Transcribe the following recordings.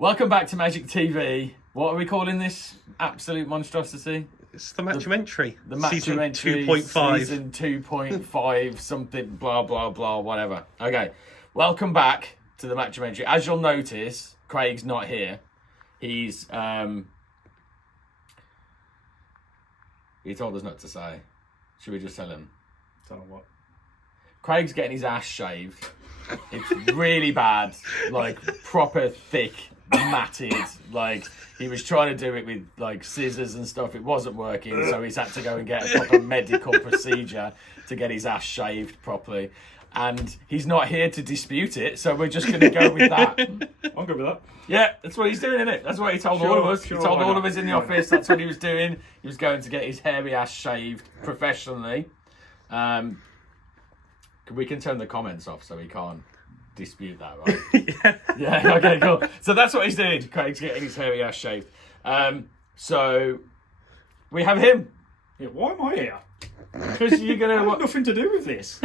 Welcome back to Magic TV. What are we calling this absolute monstrosity? It's the Matt-umentary. The Matt-umentary, season 2.5, something, blah, blah, blah, whatever. Okay, welcome back to the Matt-umentary. As you'll notice, Craig's not here. He told us not to say. Should we just tell him? Tell him what? Craig's getting his ass shaved. It's really bad, like proper thick, matted. Like he was trying to do it with like scissors and stuff. It wasn't working, so he's had to go and get a proper medical procedure to get his ass shaved properly. And he's not here to dispute it, so we're just going to go with that. I'm good with that. Yeah, that's what he's doing, isn't it? That's what he told all of us. He told all of us in the office. That's what he was doing. He was going to get his hairy ass shaved professionally. We can turn the comments off so he can't dispute that, right? Yeah, okay, cool. So that's what he's doing. Craig's getting his hairy ass shaved. So we have him. Yeah, why am I here? Because you're going I to... have nothing to do with this.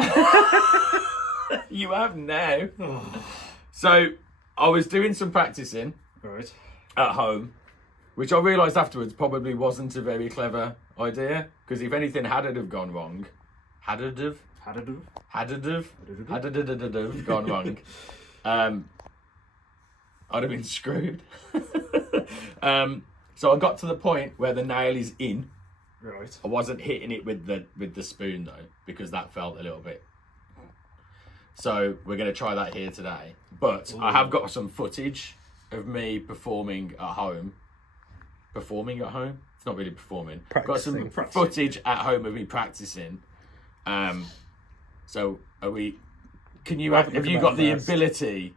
You have now. So I was doing some practicing Right. at home, which I realised afterwards probably wasn't a very clever idea. Because if anything had it have gone wrong, had it have gone wrong, I'd have been screwed. So I got to the point where the nail is in. Right. I wasn't hitting it with the spoon though, because that felt a little bit. So we're going to try that here today. But I have got some footage of me performing at home. Performing at home? It's not really performing. Got some footage at home of me practicing. So are we? Can you have you got the ability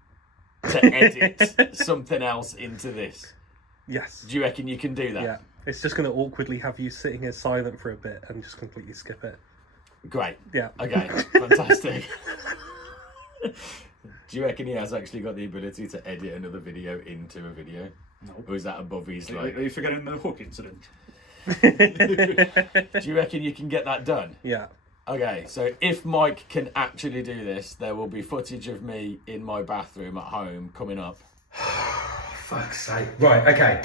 to edit something else into this? Yes. Do you reckon you can do that? Yeah. It's just going to awkwardly have you sitting here silent for a bit and just completely skip it. Great. Yeah. Okay. Fantastic. Do you reckon he has actually got the ability to edit another video into a video? No. Or is that above his like? Are you forgetting the hook incident? Do you reckon you can get that done? Yeah. Okay, so if Mike can actually do this, there will be footage of me in my bathroom at home coming up. Fuck's sake. Right, okay.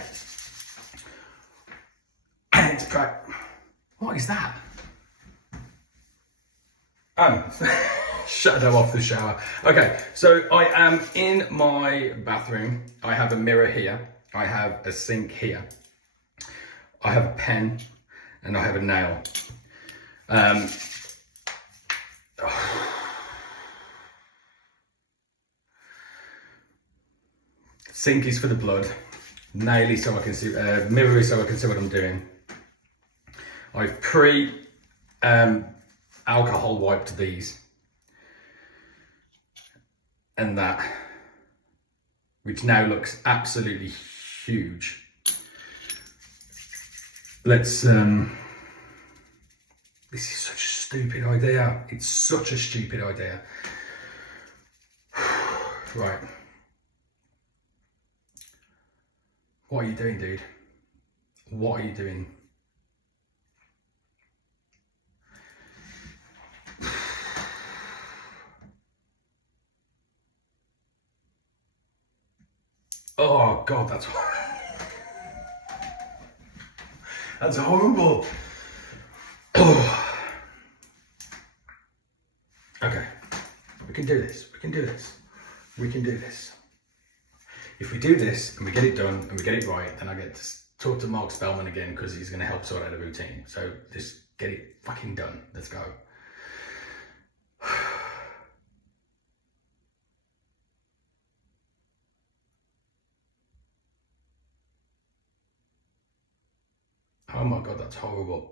It's great. What is that? Shadow off the shower. Okay, so I am in my bathroom. I have a mirror here. I have a sink here. I have a pen and I have a nail. Sink is for the blood. Nail is so I can see. Mirror is so I can see what I'm doing. I've alcohol wiped these and that, which now looks absolutely huge. Let's. This is such a stupid idea. It's such a stupid idea. Right. What are you doing, dude? What are you doing? Oh God, that's that's horrible. Oh. Okay, we can do this. We can do this. We can do this. If we do this and we get it done and we get it right, then I get to talk to Mark Spellman again because he's going to help sort out a routine. So just get it fucking done. Let's go. Oh my God, that's horrible.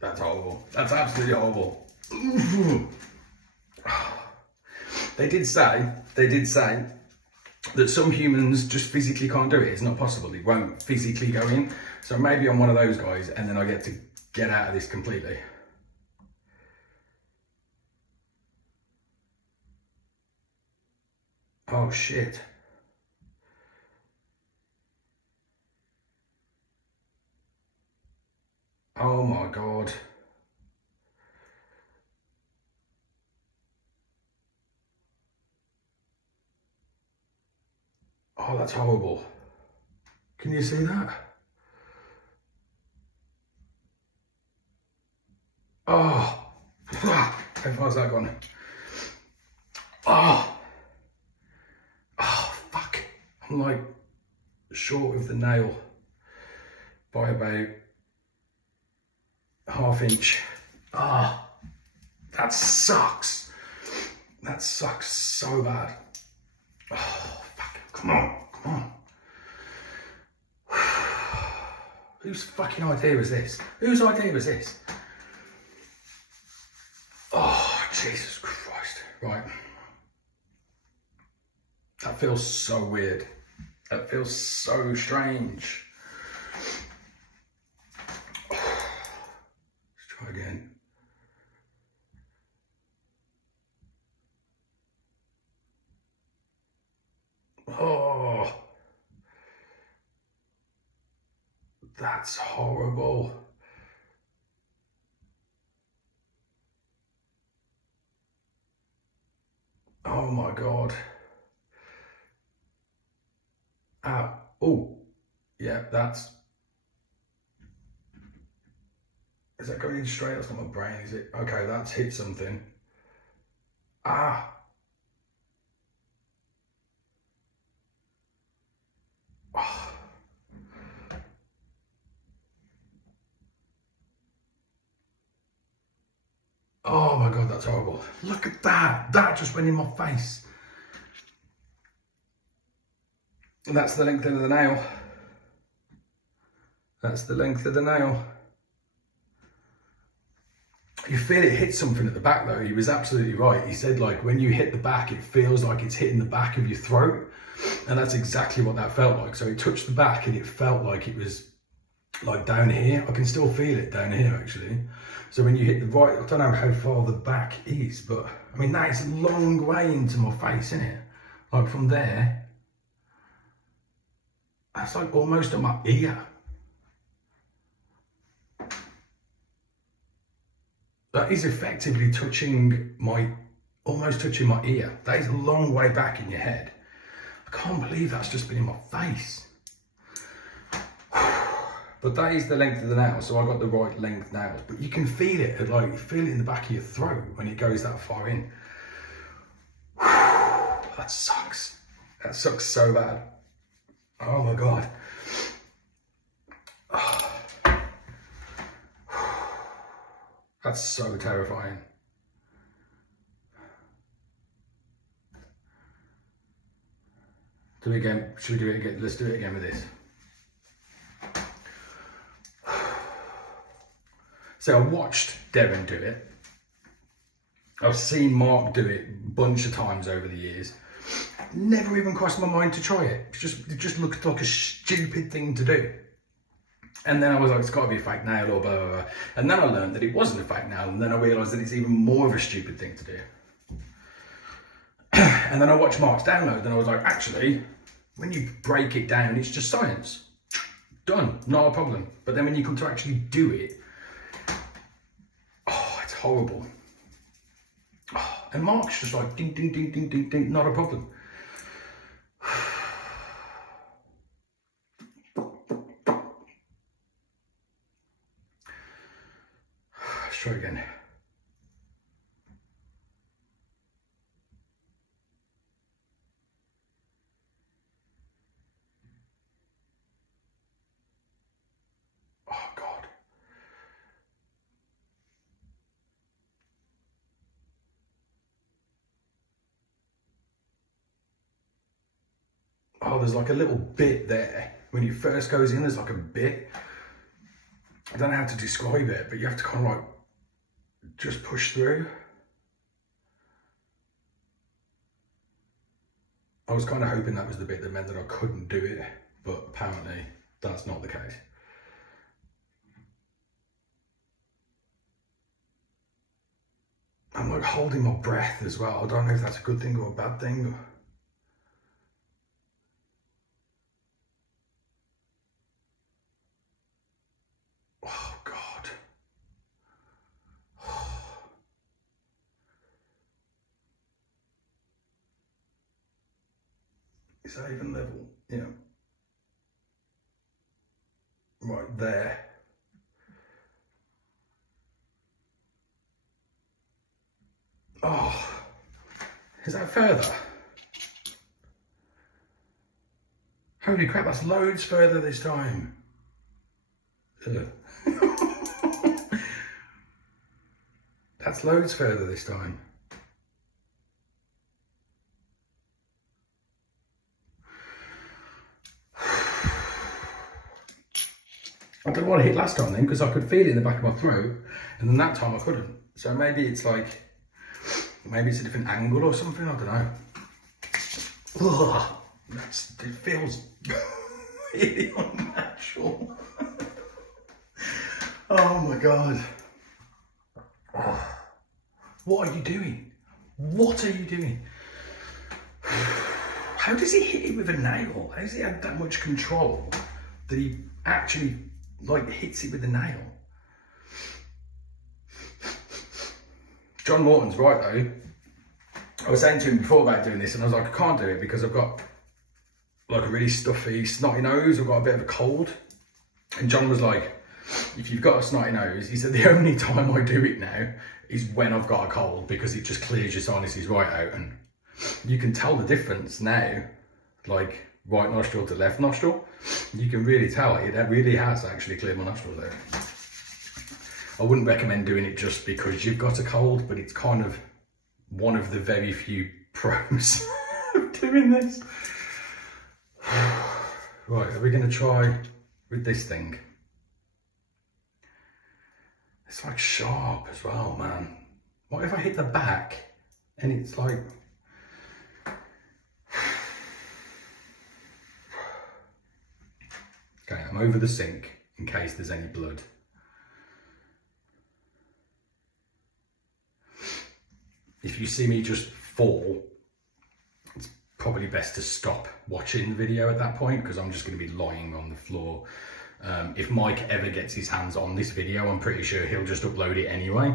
That's horrible. That's absolutely horrible. They did say that some humans just physically can't do it. It's not possible. They won't physically go in. So maybe I'm one of those guys and then I get to get out of this completely. Oh shit. Oh my God. Oh, that's horrible. Can you see that? Oh, how far's that gone? Oh, fuck. I'm like short of the nail by about ½ inch. Ah, that sucks. That sucks so bad. Oh, fuck. Come on, come on. Whose fucking idea was this? Whose idea was this? Oh, Jesus Christ. Right. That feels so weird. That feels so strange. Let's try again. Oh, that's horrible. Oh my God. Ah, oh, yeah, is that going in straight? That's not my brain, is it? Okay, that's hit something. Ah. Oh. Oh my God, that's horrible. Look at that. That just went in my face. And that's the length of the nail. That's the length of the nail. You feel it hit something at the back though. He was absolutely right. He said like when you hit the back, it feels like it's hitting the back of your throat. And that's exactly what that felt like. So it touched the back and it felt like it was like down here. I can still feel it down here actually. So when you hit the right, I don't know how far the back is, but I mean, that is a long way into my face, isn't it? Like from there, that's like almost at my ear. That is effectively almost touching my ear. That is a long way back in your head. I can't believe that's just been in my face. But that is the length of the nail, so I got the right length nails. But you can feel it, like you feel it in the back of your throat when it goes that far in. That sucks. That sucks so bad. Oh my God. That's so terrifying. Do it again. Should we do it again? Let's do it again with this. So I watched Devon do it. I've seen Mark do it a bunch of times over the years. Never even crossed my mind to try it. It just looked like a stupid thing to do. And then I was like, it's got to be a fake nail or blah, blah, blah. And then I learned that it wasn't a fake nail. And then I realised that it's even more of a stupid thing to do. And then I watched Mark's download and I was like, actually, when you break it down, it's just science. Done, not a problem. But then when you come to actually do it, oh, it's horrible. Oh, and Mark's just like, ding, ding, ding, ding, ding, ding, not a problem. Let's try again. Oh, God. Oh, there's like a little bit there. When it first goes in, there's like a bit. I don't know how to describe it, but you have to kind of like just push through. I was kind of hoping that was the bit that meant that I couldn't do it, but apparently that's not the case. I'm like holding my breath as well. I don't know if that's a good thing or a bad thing. Oh, God. Is that even level? Yeah. Right there. Oh, is that further? Holy crap, that's loads further this time. Ugh. That's loads further this time. I don't know what I hit last time then, because I could feel it in the back of my throat, and then that time I couldn't. So maybe it's like, maybe it's a different angle or something, I don't know. Ugh, it feels really unnatural. Oh my God. Oh, what are you doing? What are you doing? How does he hit it with a nail? How does he have that much control that he actually like hits it with a nail? John Morton's right though. I was saying to him before about doing this and I was like, I can't do it because I've got like a really stuffy, snotty nose. I've got a bit of a cold. And John was like, if you've got a snotty nose, he said the only time I do it now is when I've got a cold because it just clears your sinuses right out. And you can tell the difference now, like right nostril to left nostril. You can really tell it really has actually cleared my nostrils out. I wouldn't recommend doing it just because you've got a cold, but it's kind of one of the very few pros of doing this. Right, are we going to try with this thing? It's like sharp as well, man. What if I hit the back and it's like... Okay, I'm over the sink in case there's any blood. If you see me just fall, it's probably best to stop watching the video at that point because I'm just going to be lying on the floor. If Mike ever gets his hands on this video, I'm pretty sure he'll just upload it anyway.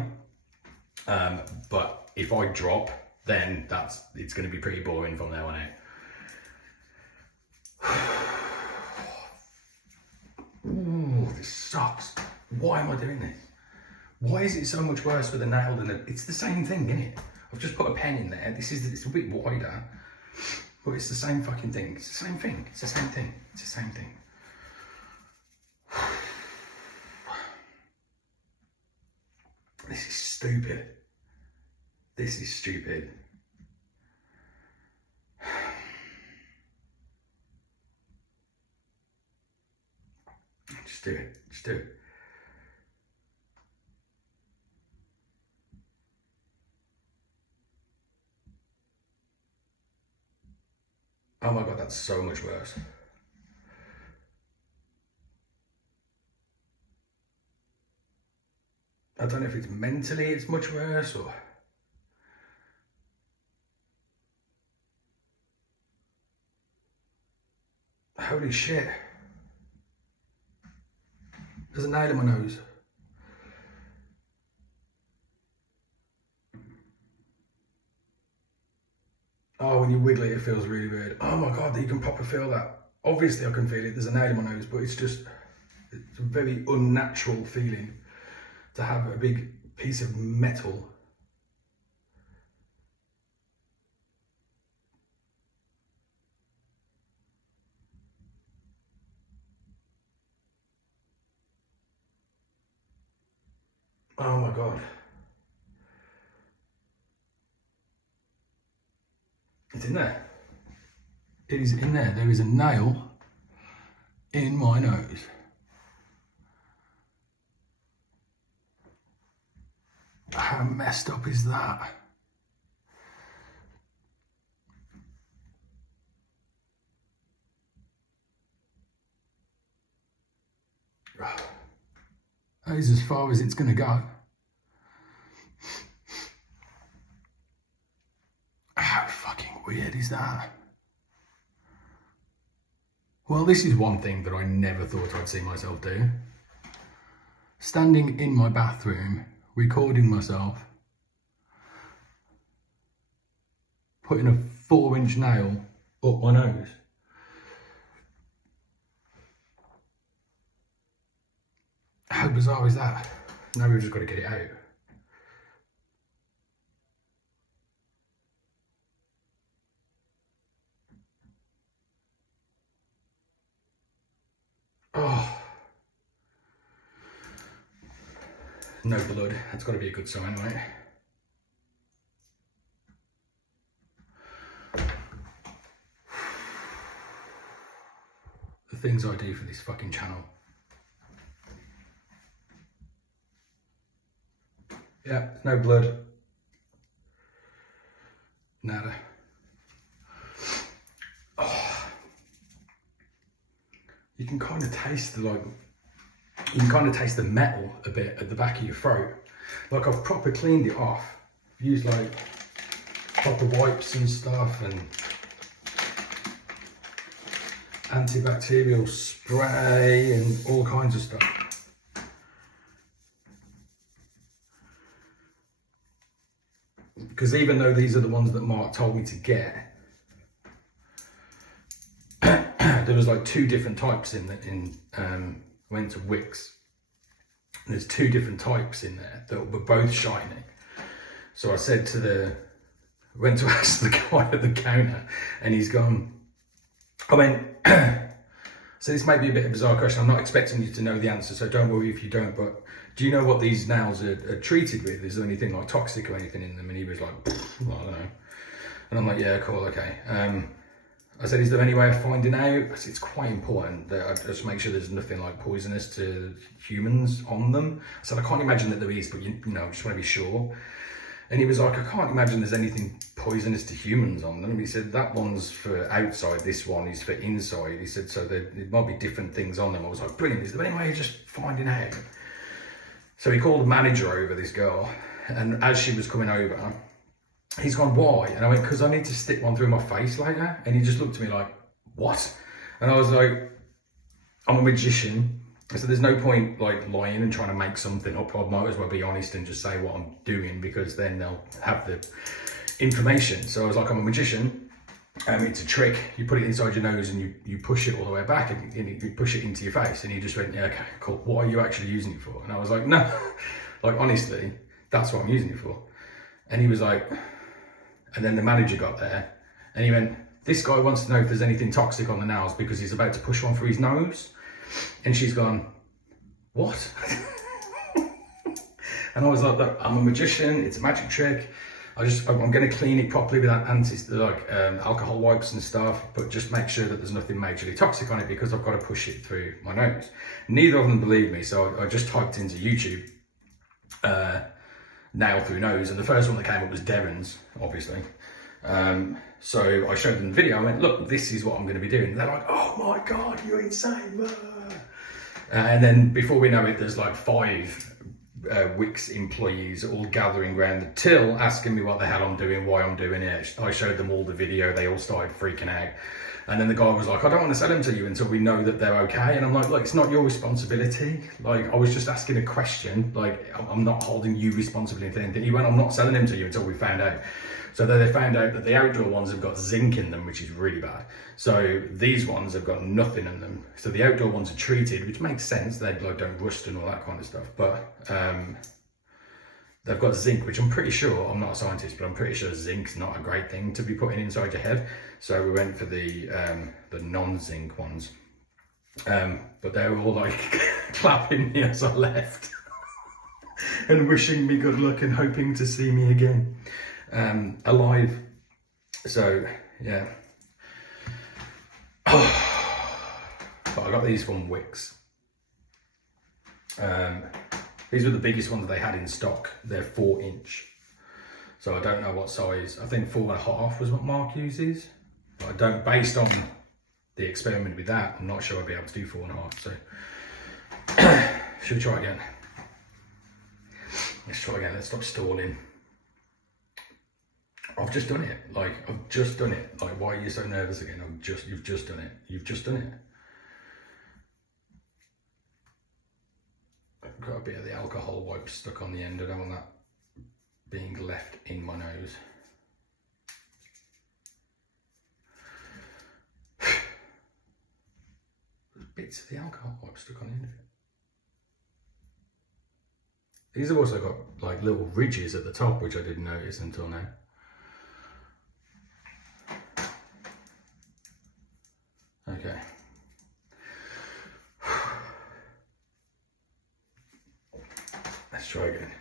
But if I drop, then it's going to be pretty boring from there on out. Ooh, this sucks. Why am I doing this? Why is it so much worse with a nail than it's the same thing, isn't it? I've just put a pen in there. It's a bit wider, but it's the same fucking thing. It's the same thing. It's the same thing. It's the same thing. This is stupid. This is stupid. Just do it. Just do it. Oh my God, that's so much worse. I don't know if it's mentally it's much worse or... Holy shit. There's a nail in my nose. Oh, when you wiggle it, it feels really weird. Oh my God, you can proper feel that. Obviously I can feel it, there's a nail in my nose, but it's a very unnatural feeling to have a big piece of metal. Oh my God. It's in there. It is in there. There is a nail in my nose. How messed up is that? That is as far as it's going to go. How fucking weird is that? Well, this is one thing that I never thought I'd see myself do. Standing in my bathroom, recording myself, putting a 4-inch nail up my nose. How bizarre is that? Now we've just got to get it out. Oh. No blood. That's got to be a good sign, right? The things I do for this fucking channel. Yeah, no blood. Nada. Oh. You can kind of taste the metal a bit at the back of your throat. Like I've proper cleaned it off. Used like proper wipes and stuff and antibacterial spray and all kinds of stuff. Because even though these are the ones that Mark told me to get, there was like 2 different types went to Wicks. There's 2 different types in there that were both shiny. So I said went to ask the guy at the counter, and he's gone, I went, so this may be a bit of a bizarre question. I'm not expecting you to know the answer, so don't worry if you don't, but do you know what these nails are treated with? Is there anything like toxic or anything in them? And he was like, well, I don't know. And I'm like, yeah, cool, okay. I said, is there any way of finding out? I said, it's quite important that I just make sure there's nothing like poisonous to humans on them. I said, I can't imagine that there is, but you know, I just want to be sure. And he was like, I can't imagine there's anything poisonous to humans on them. He said, that one's for outside, this one is for inside. He said, so there might be different things on them. I was like, brilliant, is there any way of just finding out? So he called the manager over, this girl, and as she was coming over, he's gone, why? And I went, because I need to stick one through my face later. And he just looked at me like, what? And I was like, I'm a magician. I said, there's no point like lying and trying to make something up. I might as well be honest and just say what I'm doing, because then they'll have the information. So I was like, I'm a magician. It's a trick. You put it inside your nose and you push it all the way back and you push it into your face. And he just went, yeah, okay, cool. What are you actually using it for? And I was like, no, like honestly, that's what I'm using it for. And he was like, and then the manager got there and he went, this guy wants to know if there's anything toxic on the nails because he's about to push one through his nose. And she's gone, what? And I was like, look, I'm a magician, it's a magic trick. I'm going to clean it properly with alcohol wipes and stuff, but just make sure that there's nothing majorly toxic on it because I've got to push it through my nose. Neither of them believed me, so I just typed into YouTube, nail through nose, and the first one that came up was Darren's, obviously. So I showed them the video. I went, look, this is what I'm going to be doing. And they're like, oh my God, you're insane. And then before we know it, there's like 5 Wix employees all gathering around the till asking me what the hell I'm doing, why I'm doing it. I showed them all the video. They all started freaking out. And then the guy was like, I don't want to sell them to you until we know that they're okay. And I'm like, look, it's not your responsibility. Like, I was just asking a question. Like, I'm not holding you responsible for anything. He went, I'm not selling them to you until we found out. So then they found out that the outdoor ones have got zinc in them, which is really bad. So these ones have got nothing in them. So the outdoor ones are treated, which makes sense. They like don't rust and all that kind of stuff. But they've got zinc, which I'm pretty sure, I'm not a scientist, but I'm pretty sure zinc's not a great thing to be putting inside your head. So we went for the non-zinc ones. But they were all like clapping me as I left and wishing me good luck and hoping to see me again. Alive. So yeah. But I got these from Wix. These were the biggest ones they had in stock. They're 4-inch. So I don't know what size. I think 4.5 was what Mark uses. But I don't, based on the experiment with that, I'm not sure I'll be able to do 4.5. So should we try again? Let's try again. Let's stop stalling. I've just done it. Like, I've just done it. Like, why are you so nervous again? You've just done it. You've just done it. I've got a bit of the alcohol wipe stuck on the end. I don't want that being left in my nose. There's bits of the alcohol wipe stuck on the end of it. These have also got like little ridges at the top, which I didn't notice until now. Okay. Let's try again.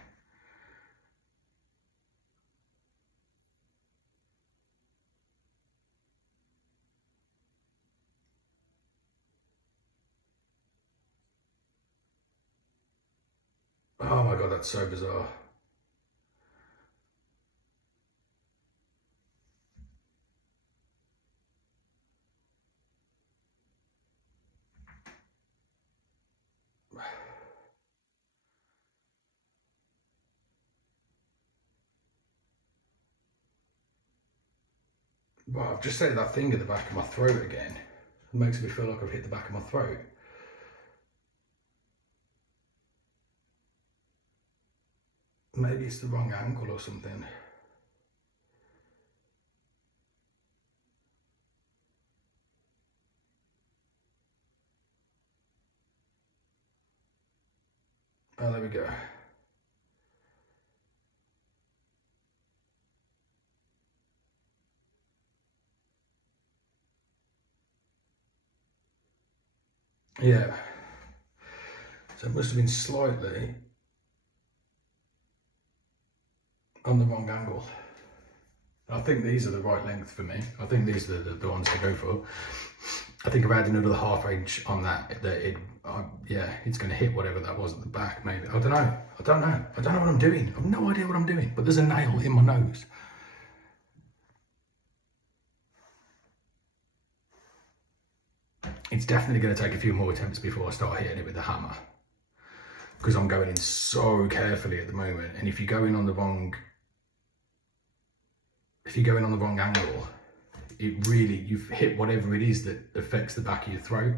Oh my god, that's so bizarre. Well, I've just said that thing at the back of my throat again. It makes me feel like I've hit the back of my throat. Maybe it's the wrong angle or something. Oh, there we go. Yeah. So it must have been slightly on the wrong angle. I think these are the right length for me. I think these are the ones to go for. I think if I had another ½ inch on that, yeah, it's going to hit whatever that was at the back, maybe. I don't know. I don't know what I'm doing. I have no idea what I'm doing, but there's a nail in my nose. It's definitely going to take a few more attempts before I start hitting it with the hammer, because I'm going in so carefully at the moment. And if you go in on the wrong angle, you've hit whatever it is that affects the back of your throat.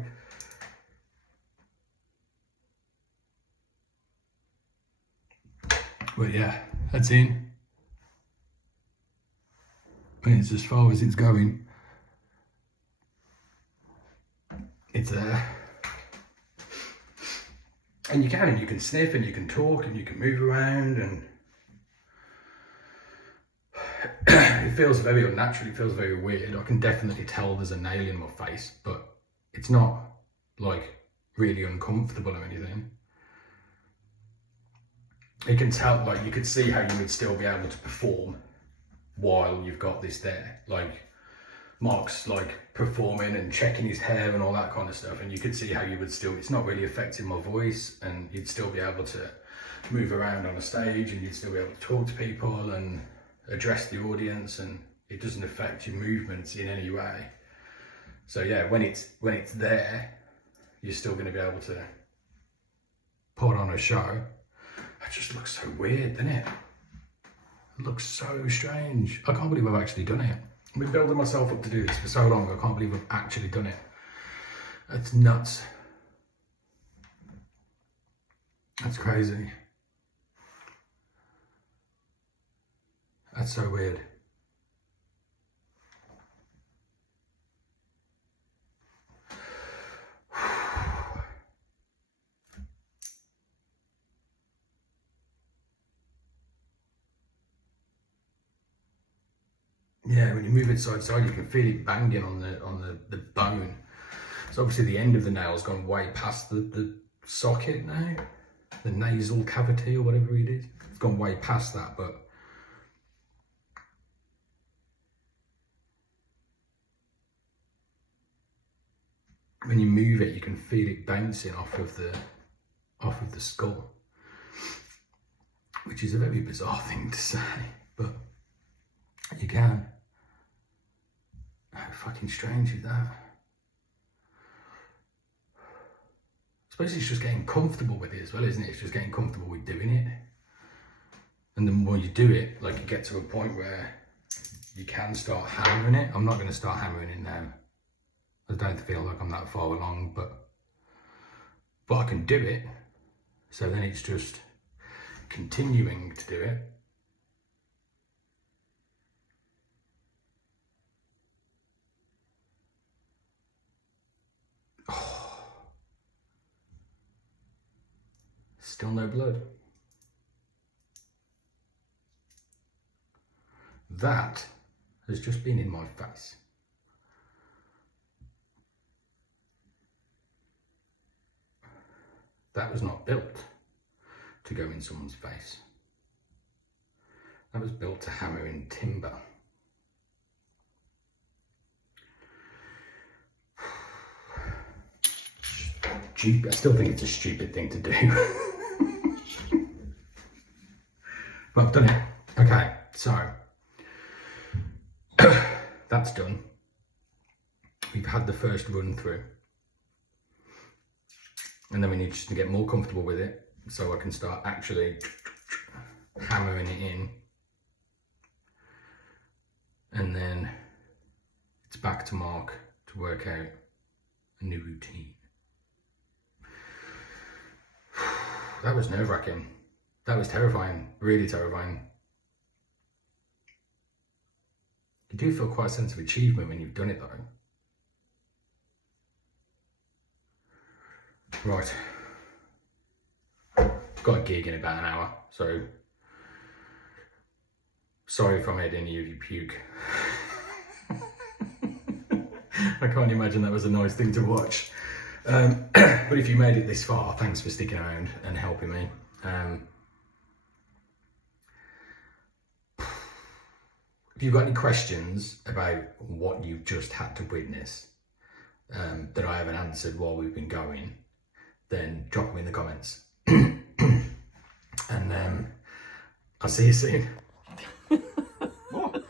But yeah, that's in. It's as far as it's going. It's there. And you can sniff and you can talk and you can move around, and it feels very unnatural, it feels very weird. I can definitely tell there's a nail in my face, but it's not like really uncomfortable or anything. You can tell, like, you could see how you would still be able to perform while you've got this there. Like, Mark's like performing and checking his hair and all that kind of stuff, and you could see how you would still, it's not really affecting my voice, and you'd still be able to move around on a stage, and you'd still be able to talk to people and address the audience, and it doesn't affect your movements in any way. So yeah, when it's there, you're still going to be able to put on a show. It just looks so weird, doesn't it? It looks so strange. I can't believe I've actually done it. I've been building myself up to do this for so long. I can't believe I've actually done it. That's nuts. That's crazy. That's so weird. Yeah, when you move it side to side, you can feel it banging on the bone. So obviously the end of the nail's gone way past the socket now, the nasal cavity or whatever it is. It's gone way past that, but when you move it, you can feel it bouncing off of the skull, which is a very bizarre thing to say, but you can. How fucking strange is that? I suppose it's just getting comfortable with it as well, isn't it? It's just getting comfortable with doing it. And the more you do it, like, you get to a point where you can start hammering it. I'm not going to start hammering it now. I don't feel like I'm that far along, but I can do it. So then it's just continuing to do it. Oh. Still no blood. That has just been in my face. That was not built to go in someone's face. That was built to hammer in timber. I still think it's a stupid thing to do. But I've done it. Okay, so that's done. We've had the first run through. And then we need just to get more comfortable with it so I can start actually hammering it in. And then it's back to Mark to work out a new routine. That was nerve-wracking. That was terrifying, really terrifying. You do feel quite a sense of achievement when you've done it though. Right. Got a gig in about an hour, so sorry if I made any of you puke. I can't imagine that was a nice thing to watch. But if you made it this far, thanks for sticking around and helping me. If you've got any questions about what you've just had to witness that I haven't answered while we've been going, then drop them in the comments. And I'll see you soon. What?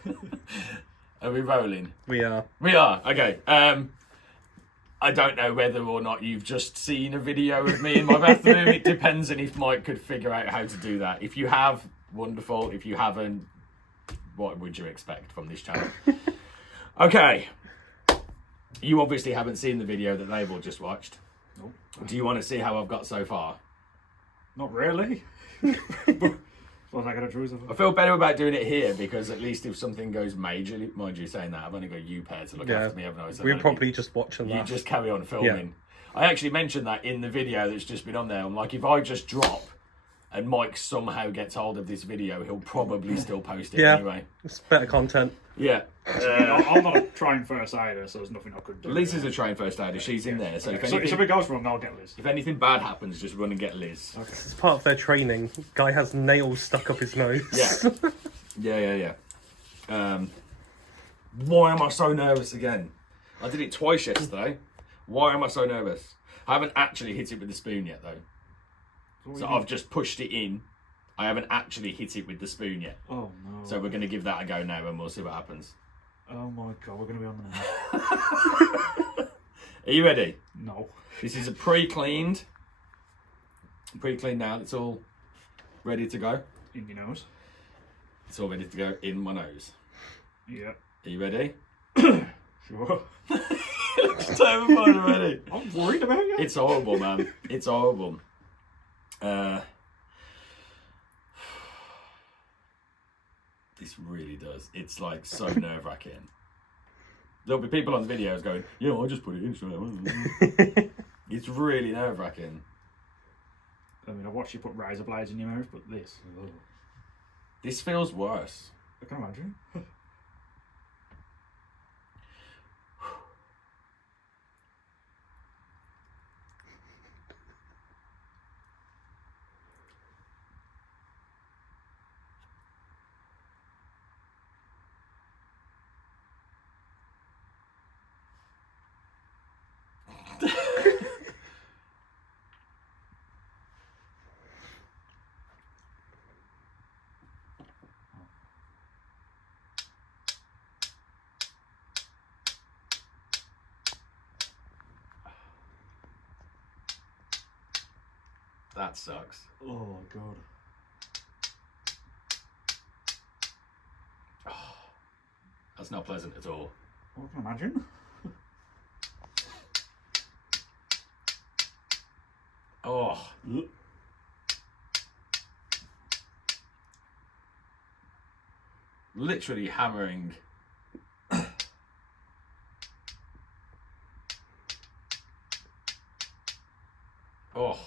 Are we rolling? We are. We are, okay. I don't know whether or not you've just seen a video of me in my bathroom. It depends on if Mike could figure out how to do that. If you have, wonderful. If you haven't, what would you expect from this channel? Okay. You obviously haven't seen the video that they've all just watched. Nope. Do you want to see how I've got so far? Not really. What was I going to choose? I feel better about doing it here because at least if something goes majorly, mind you saying that, I've only got you pair to look after me, haven't I? So we'll probably just watch and you laugh. just carry on filming. Yeah. I actually mentioned that in the video that's just been on there. I'm like, if I just drop and Mike somehow gets hold of this video, he'll probably still post it anyway. It's better content. Yeah. I'm not a trained first aider, so there's nothing I could do. Liz is a trained first aider. She's in there. So, Okay. if So anything, if something goes wrong, I'll get Liz. if anything bad happens, just run and get Liz. Okay. It's part of their training. Guy has nails stuck up his nose. Yeah. Why am I so nervous again? I did it twice yesterday. Why am I so nervous? I haven't actually hit it with the spoon yet though. So I've just pushed it in. I haven't actually hit it with the spoon yet. Oh no. So we're going to give that a go now and we'll see what happens. Oh my god, we're going to be on the net. Are you ready? No. This is a pre-cleaned now. It's all ready to go. In your nose. It's all ready to go in my nose. Yeah. Are you ready? Sure. It's terrified already. I'm worried about you. It's horrible, man. It's horrible. This really does. It's like so nerve-wracking. There'll be people on the videos going, yeah, I'll just put it in straight away. It's really nerve-wracking. I mean, I watched you put razor blades in your mouth, but this. Oh. This feels worse. I can imagine. That sucks. Oh god. That's not pleasant at all. I can imagine. Oh. Literally hammering. Oh.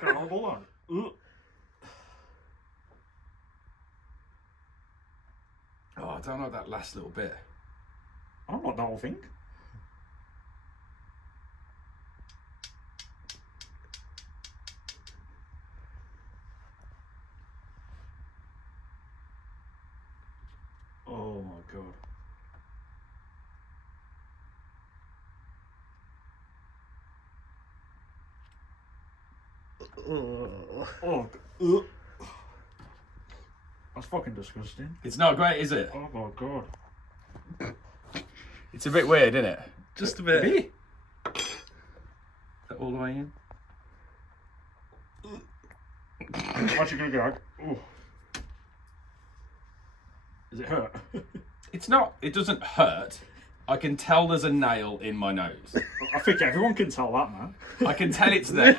fucking horrible one. Ugh. Oh, I don't like that last little bit. I don't like the whole thing. Oh my god. Oh, ugh. That's fucking disgusting. It's not great, is it? Oh my god. It's a bit weird, isn't it? Just a bit. All the way in. I'm actually gonna go. Ooh. Does it hurt? It's not. It doesn't hurt. I can tell there's a nail in my nose. I think everyone can tell that, man. I can tell it's there.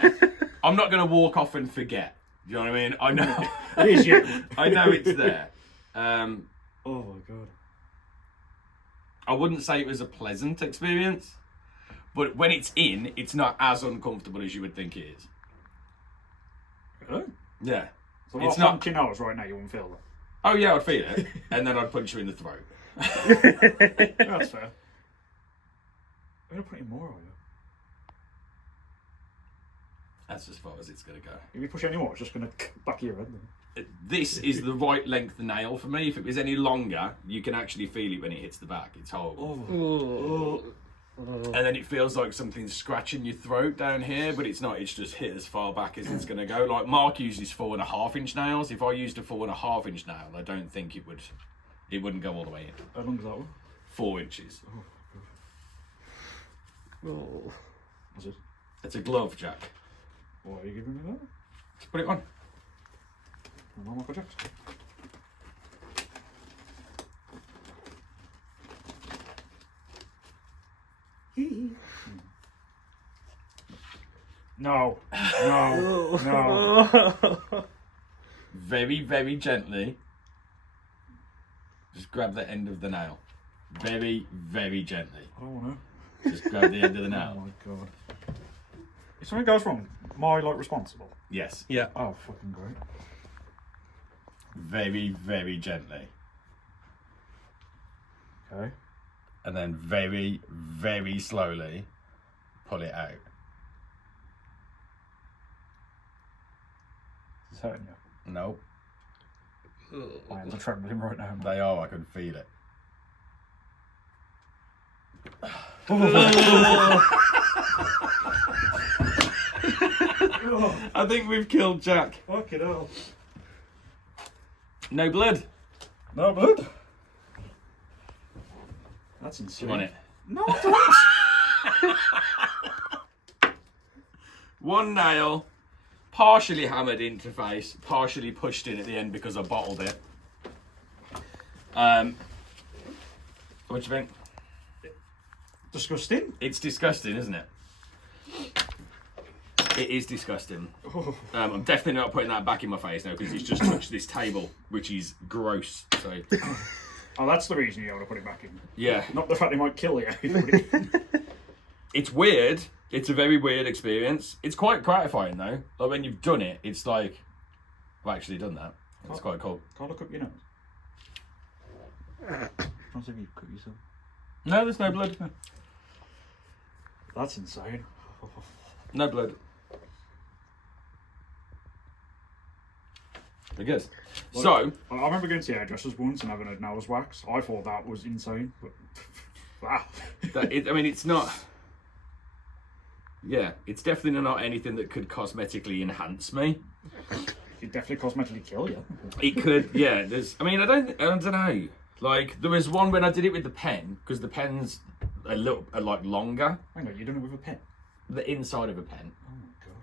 I'm not going to walk off and forget. You know what I mean? I know. It is you. I know it's there. Oh my god. I wouldn't say it was a pleasant experience, but when it's in, it's not as uncomfortable as you would think it is. Really? Yeah. So It's it's not- not. Your nose right now. You won't feel that. Oh yeah, I'd feel it, and then I'd punch you in the throat. Yeah, that's fair. I'm gonna put in more, are you? That's as far as it's going to go. If you push any more, it's just gonna back of your head. Then. This is the right length nail for me. If it was any longer, you can actually feel it when it hits the back. It's horrible. Oh. And then it feels like something's scratching your throat down here, but it's not. It's just hit as far back as it's going to go. Like Mark uses 4.5-inch nails. If I used a 4.5-inch nail, I don't think it wouldn't go all the way in. How long is that one? 4 inches. Oh. What's it? It's a glove, Jack. What are you giving me that? Just put it on. No, Michael Jackson. No, no, no. Very, very gently. Just grab the end of the nail. Very, very gently. I don't want Just grab the end of the to. nail. Oh my god. If something goes wrong, am I like responsible? Yes. Yeah. Oh, fucking great. Very, very gently. Okay. And then very, very slowly pull it out. It's hurting you. Nope. My hands are trembling right now. They are, I can feel it. I think we've killed Jack. Fucking hell. No blood. No blood? That's insane. You want it? No, I don't. One nail, partially hammered into face, partially pushed in at the end because I bottled it. What do you think? Disgusting. It's disgusting, isn't it? It is disgusting. I'm definitely not putting that back in my face now because it's just touched this table, which is gross. So, Oh, that's the reason you want to put it back in. yeah, Not the fact it might kill you. if you put it in. it's weird. It's a very weird experience. It's quite gratifying though. Like when you've done it, it's like I've actually done that. It's quite cool. Can't look up your nose. Not if you cut yourself. No, there's no blood. That's insane. No blood. I guess. So, I remember going to the hairdressers once and having a nose wax. I thought that was insane, but wow. I mean, it's not. Yeah, it's definitely not anything that could cosmetically enhance me. It definitely cosmetically kill you. It could, yeah. There's. I mean, I don't know. Like there was one when I did it with the pen because the pen's a little like longer. Hang on, you done it with a pen? The inside of a pen. Oh my god.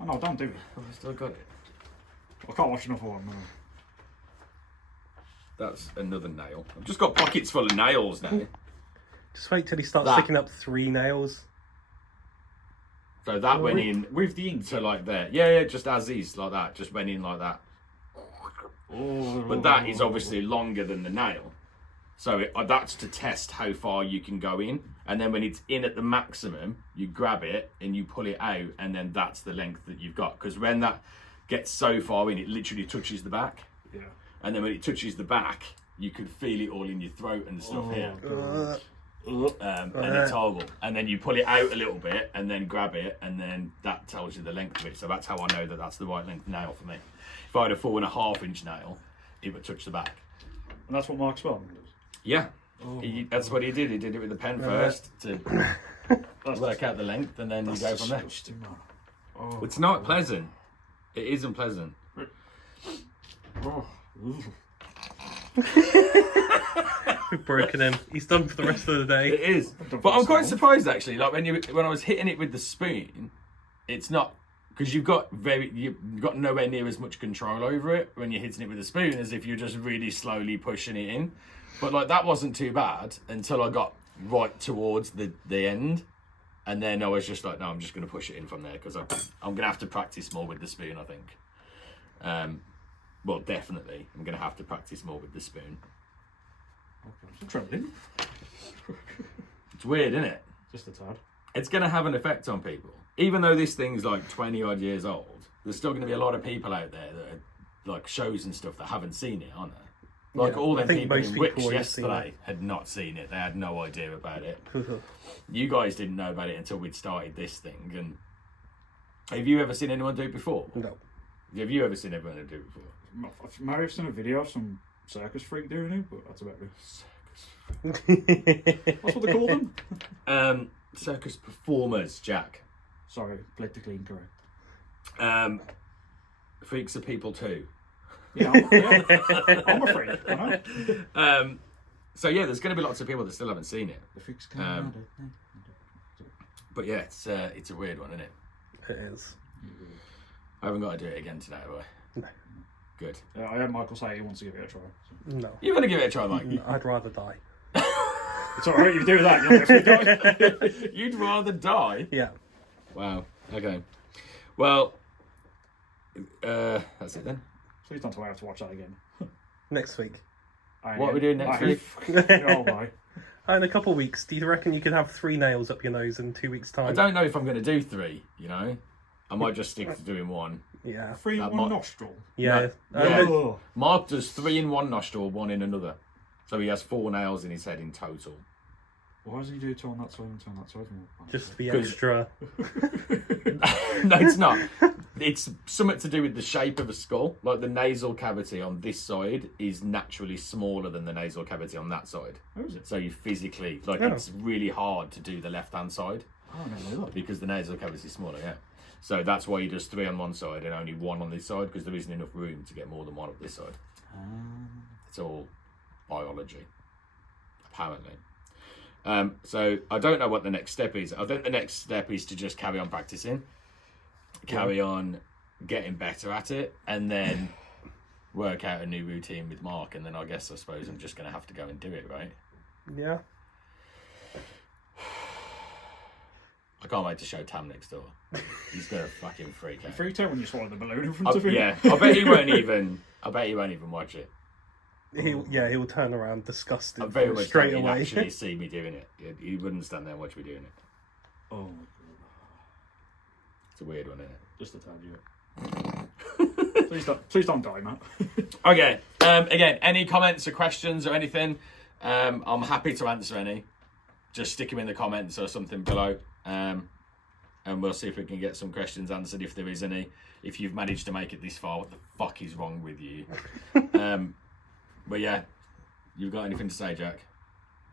Oh no, don't do it. Oh, I still got it. I can't watch another one. No. That's another nail. I've just got pockets full of nails now. Just wait till he starts That. sticking up 3 nails. So that went in With the ink. to like there. Yeah, just as is like that. Just went in like that. Oh, But that is obviously longer than the nail. So that's to test how far you can go in. And then when it's in at the maximum, you grab it and you pull it out, and then that's the length that you've got. Because when that gets so far in, it literally touches the back. Yeah. And then when it touches the back, you can feel it all in your throat and stuff here. And it's horrible. And then you pull it out a little bit and then grab it, and then that tells you the length of it. So that's how I know that that's the right length nail for me. If I had a 4.5-inch nail, it would touch the back. And that's what Mark Spellman does. Yeah. That's what he did. He did it with the pen first to work out the length, and then you go from there. Oh, It's not pleasant. It isn't pleasant. oh. We've broken him. He's done for the rest of the day. It is. But I'm quite surprised actually. Like when I was hitting it with the spoon, it's not, because you've got nowhere near as much control over it when you're hitting it with a spoon as if you're just really slowly pushing it in. But like that wasn't too bad until I got right towards the end, and then I was just like, no, I'm just going to push it in from there, because I'm going to have to practice more with the spoon, I think. Well, definitely, I'm going to have to practice more with the spoon. Okay. Trembling. It's weird, isn't it? Just a tad. It's going to have an effect on people. Even though this thing's like 20 odd years old, there's still going to be a lot of people out there that are like shows and stuff that haven't seen it, aren't there? Like all them people in Wix yesterday had not seen it. They had no idea about it. You guys didn't know about it until we'd started this thing. And have you ever seen anyone do it before? No. Have you ever seen anyone do it before? I might have seen a video of some circus freak doing it, but that's about it. That's what they call them? Circus performers, Jack. Sorry, politically incorrect. Freaks are people too. Yeah, I'm a freak. I know. So yeah, there's going to be lots of people that still haven't seen it. The freaks come But yeah, it's a weird one, isn't it? It is. I haven't got to do it again today, have I? No. Good. I heard Michael say he wants to give it a try. So. No. You want to give it a try, Mike? I'd rather die. It's alright, you do that, you'll definitely die. You'd rather die? Yeah. Wow. Okay. Well, that's it then. Please don't tell me I have to watch that again. Next week. What are we doing next week? Oh my. In a couple of weeks, do you reckon you could have 3 nails up your nose in 2 weeks' time? I don't know if I'm going to do 3, you know? I might just stick to doing 1. Yeah. 3 in That one might- nostril. Yeah. Yeah. Oh. Mark does 3 in one nostril, 1 in another. So he has 4 nails in his head in total. Why does he do 2 on that side and 2 on that side? Just to be 'Cause- extra. No, it's not. It's something to do with the shape of a skull. Like the nasal cavity on this side is naturally smaller than the nasal cavity on that side. How is it? So you physically, Oh. it's really hard to do the left-hand side I don't know that. because the nasal cavity is smaller, yeah. So that's why he does 3 on one side and only 1 on this side, because there isn't enough room to get more than 1 on this side. It's all biology, apparently. So I don't know what the next step is. I think the next step is to just carry on practicing, carry on getting better at it, and then work out a new routine with Mark. And then I suppose I'm just going to have to go and do it, right? Yeah. I can't wait to show Tam next door. He's going to fucking freak out. Freaked out when you swallowed the balloon in front of him. Yeah, I bet he won't even watch it. He'll turn around disgusted I very much straight doubt he'd away. actually see me doing it. He wouldn't stand there and watch me doing it. Oh my god. It's a weird one, isn't it? Just a tad, yeah. Please don't die, Matt. Okay. Again, any comments or questions or anything, I'm happy to answer any. Just stick them in the comments or something below. And we'll see if we can get some questions answered if there is any. If you've managed to make it this far, what the fuck is wrong with you? But yeah, you've got anything to say, Jack?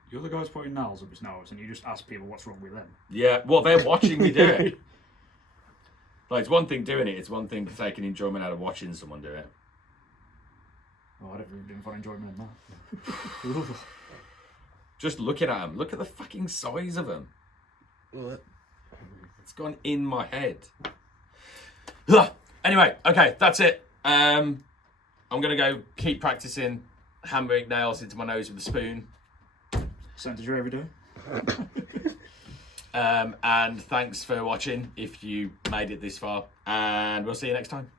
You're the guys putting nails up his nose and you just ask people what's wrong with them. Yeah, well, they're watching me do it. Like, it's one thing doing it, it's one thing taking enjoyment out of watching someone do it. Oh, I don't really find enjoyment in that. Just looking at them, look at the fucking size of them. It's gone in my head. Anyway, okay, that's it. I'm going to go keep practicing hammering nails into my nose with a spoon. Percentage every day. And thanks for watching if you made it this far. And we'll see you next time.